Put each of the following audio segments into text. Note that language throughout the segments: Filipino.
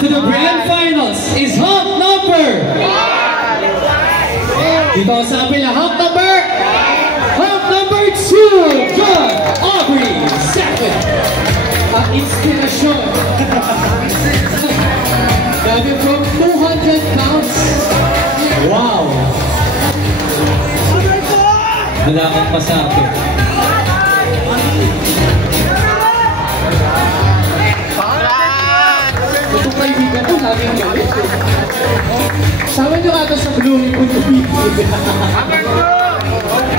to the grand finals is Hulk number. Dito sa apila, Hulk number 2, John Aubrey II. Ang inspirasyon. Grabe from 200 pounds. Wow. Wala kang pasabi. Itong kaibigan ko, laging galit. Sama nyo ka sa blooming ko yung video.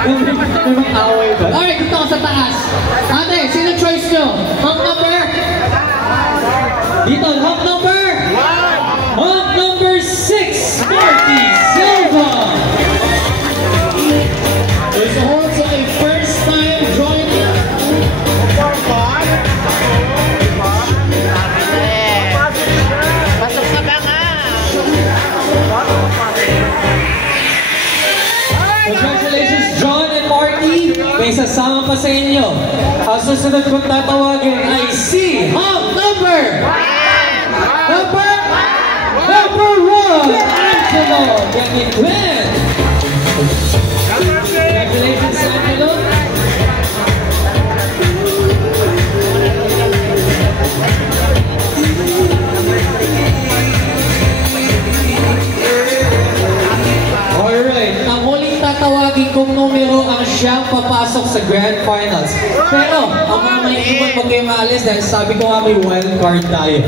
May mga away ba? Alright, dito ka sa taas. Ate, sino choice nyo? Hawk number? Dito, hawk number? Hawk number 6, Marty Silva. There's also a first time joining. Pasok sa banga. Congratulations, John and Marty. May sasama pa sa inyo. Ang susunod kong tatawagin ay si Hawk number 1, Angelo Ganitwen. Congratulations, Angelo. Alright, ang huling tatawagin kong numero ang siyang papasok sa Grand Finals. Pero, ang mga maiiwan pag kayo maalis dahil sabi ko nga may wild card tayo.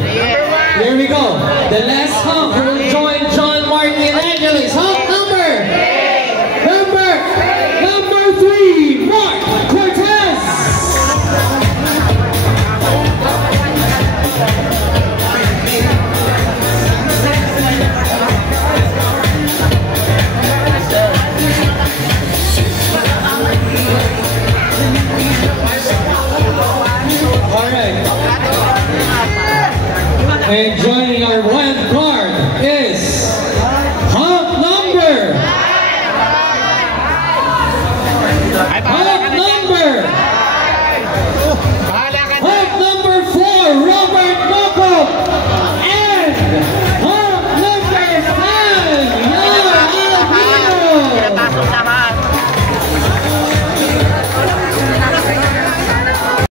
Here we go. The last Hawk will join John, Marty, and Angelo is Hawk number 3, Mark Cortez. Alright. And